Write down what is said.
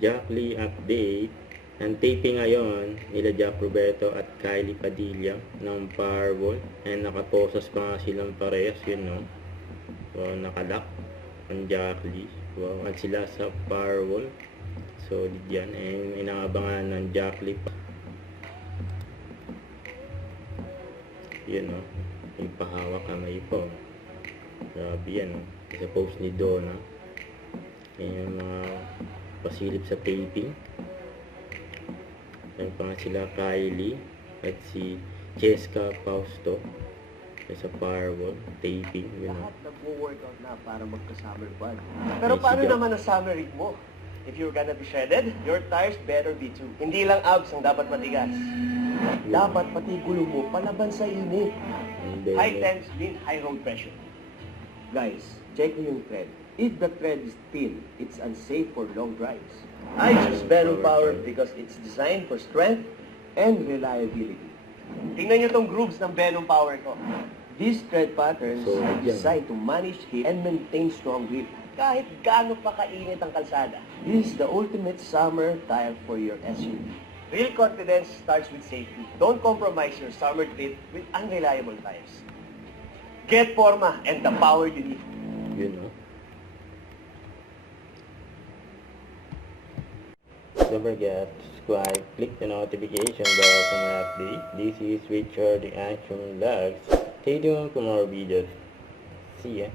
Jack Lee update. Ang taping ngayon nila Jack Roberto at Kylie Padilla ng Powerball. And nakaposas pa nga silang parehas, yun no. So nakalock ang Jack Lee. So at sila sa Powerball. So yan, and inaabangan ng Jack Lee pa. Yun no, yung pahawak kamay po. Grabe yan no. Sa post ni Donna. Yan yung mga pasilip sa taping. Yan pa nga sila Kylie at si Cheska Fausto sa Powerball taping, yun know. Lahat nagwo-workout na para magka-summer bod. Pero paano naman ang summer rig mo? If you're gonna be shredded, your tires better be too. Hindi lang abs ang dapat matigas. Dapat pati gulong mo palaban sa init. High temps mean high road pressure. Guys, check mo yung tread. If the tread is thin, it's unsafe for long drives. I choose Venom Power because it's designed for strength and reliability. Tingnan nyo tong grooves ng Venom Power ko. These tread patterns are designed to manage heat and maintain strong grip. Kahit gaano pa kainit ang kalsada. This is the ultimate summer tire for your SUV. Real confidence starts with safety. Don't compromise your summer trip with unreliable tires. Get Forma and the power you need. Yun know. Don't forget to subscribe, click the notification bell for more update. This is Richard the Action Vlogs. Stay tuned for more videos. See ya.